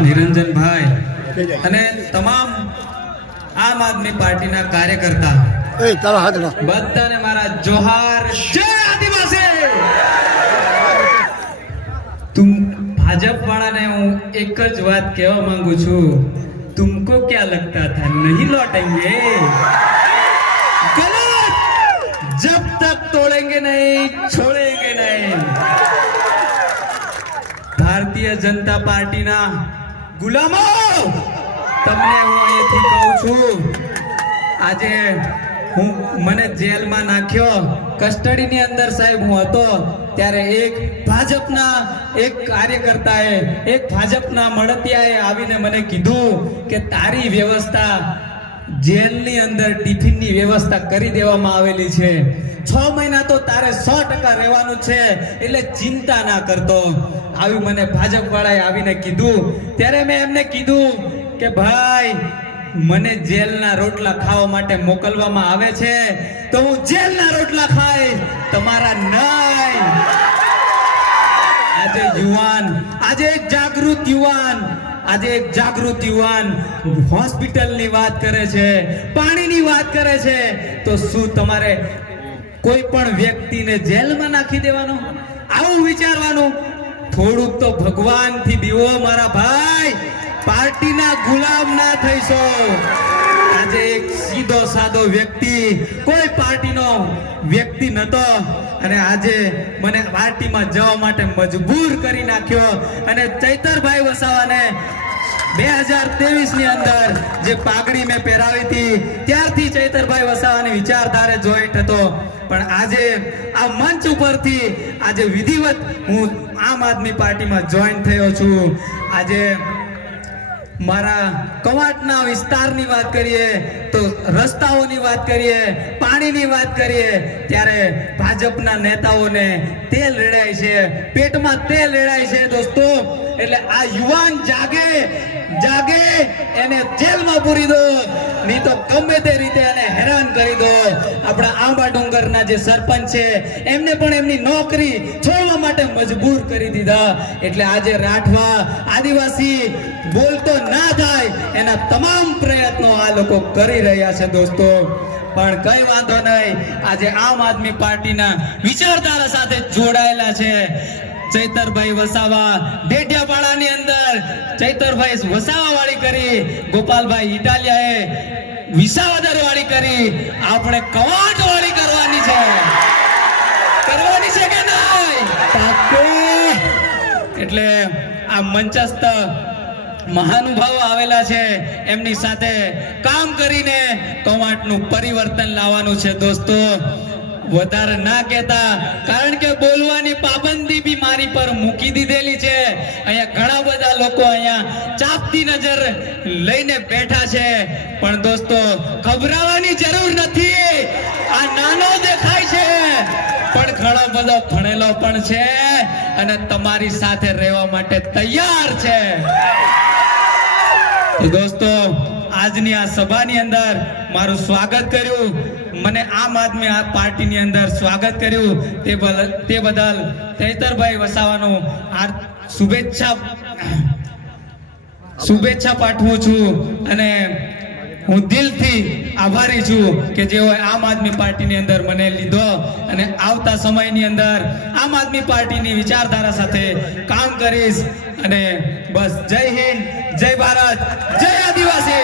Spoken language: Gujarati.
નિરંજનભાઈ અને તમામ આમ આદમી પાર્ટીના કાર્યકર્તા એ તારા હાથ ના બધાને મારા જોહાર જય આદિવાસી તુમ ભાજપ વાળાને હું એક જ વાત કહેવા માંગુ છું તુમકો क्या लगता था नहीं लौटेंगे गलत जब तक तोड़ेंगे नहीं छोड़ेंगे नहीं ભારતીય જનતા પાર્ટીના ગુલામો! તમને હું અહીંયાથી કહું છું, આજે હું મને જેલમાં નાખ્યો. કસ્ટડીની અંદર સાહેબ હું હતો, ત્યારે એક ભાજપના એક કાર્યકર્તાએ, એક ભાજપના મળતિયાએ આવીને મને કીધું કે તારી વ્યવસ્થા જેલની અંદર ટિફિનની વ્યવસ્થા કરી દેવામાં આવેલી છે. છ મહિના તો તારે સો ટકા રહેવાનું છે, એટલે ચિંતા ના કરતો. આવ્યું મને ભાજપ વાળાએ આવીને કીધું. ત્યારે મેં એમને કીધું કે, ભાઈ, મને જેલના રોટલા ખાવા માટે મોકલવામાં આવે છે, તો હું જેલના રોટલા ખાઈશ તમારા નહીં આજે યુવાન, આજે એક જાગૃત યુવાન, આજે એક જાગૃત યુવાન હોસ્પિટલની વાત કરે છે, પાણીની વાત કરે છે, તો શું તમારે કોઈ પણ વ્યક્તિને જેલમાં નાખી દેવાનો. આવું વિચારવાનું. થોડુંક તો ભગવાનથી દીવો મારા ભાઈ. પાર્ટીના ગુલામ ના થઈશો. આજે એક સીધો સાદો વ્યક્તિ, કોઈ પાર્ટીનો વ્યક્તિ નતો. અને આજે મને પાર્ટીમાં જવા માટે મજબૂર કરી નાખ્યો. અને ચૈતરભાઈ વસાવાને બે હજાર ત્રેવીસની અંદર જે પાઘડી મેં પહેરાવી હતી, ત્યારથી ચૈતરભાઈ વસાવાની વિચારધારે જોઈન્ટ હતો. પણ આજે આ મંચ ઉપરથી આજે વિધિવત હું આમ આદમી પાર્ટીમાં જોઈન થયો છું. આજે મારા કવાટના વિસ્તારની વાત કરીએ તો રસ્તાઓની વાત કરીએ, પાણીની વાત કરીએ, ત્યારે ભાજપના નેતાઓને તેલ રેડાય છે, પેટમાં તેલ રેડાય છે દોસ્તો. એટલે આ યુવાન જાગે જાગે, એને જેલમાં પૂરી દો. નહીં તો ગમે તે રીતે એને હેરાન કરી દો. આપણા આંબા ડુંગરના જે સરપંચ છે, એમને પણ એમની નોકરી છોડવા માટે મજબૂર કરી દીધા. એટલે આજે રાઠવા આદિવાસી બોલતો ના થાય એના તમામ પ્રયત્નો આ લોકો કરી રહ્યા છે દોસ્તો. પણ કઈ વાંધો નહીં, આજે આમ આદમી પાર્ટીના વિચારધારા સાથે જોડાયેલા છે. ચૈતરભાઈ વસાવા ડેડિયાપાડાની અંદર ચૈતરભાઈ વસાવા વાળી કરી, ગોપાલભાઈ ઇટાલિયાએ વિસાવદર વાળી કરી, આપણે કવાટ વાળી કરવાની છે. કરવાની છે કે નહીં? એટલે આ મંચસ્થ મહાનુભાવો આવેલા છે, એમની સાથે કામ કરીને કવાંટનું પરિવર્તન લાવવાનું છે. દોસ્તો, વધારે ના કહેતા, કારણ મારી પર મૂકી દીધેલી છે. અહીંયા ઘણા બધા લોકો અહીંયા ચાપતી નજર લઈને બેઠા છે. પણ દોસ્તો, ગભરાવાની જરૂર નથી. આ નાનો દેખાય છે. પણ ઘણો બધો ભણેલો પણ છે અને તમારી સાથે રહેવા માટે તૈયાર છે. દોસ્તો, આજની આ સભાની અંદર મારું સ્વાગત કર્યું. મને આમ આદમી આ પાર્ટીની અંદર સ્વાગત કર્યું. તે તે બદલ ચૈતરભાઈ વસાવાનું આ શુભેચ્છા શુભેચ્છા પાઠવું છું. અને હું દિલથી આભારી છું કે જેઓએ આમ આદમી પાર્ટીની અંદર મને લીધો અને આવતા સમયની અંદર આમ આદમી પાર્ટીની વિચારધારા સાથે કામ કરીશ અને બસ જય હિન્દ, જય ભારત, જય આદિવાસી!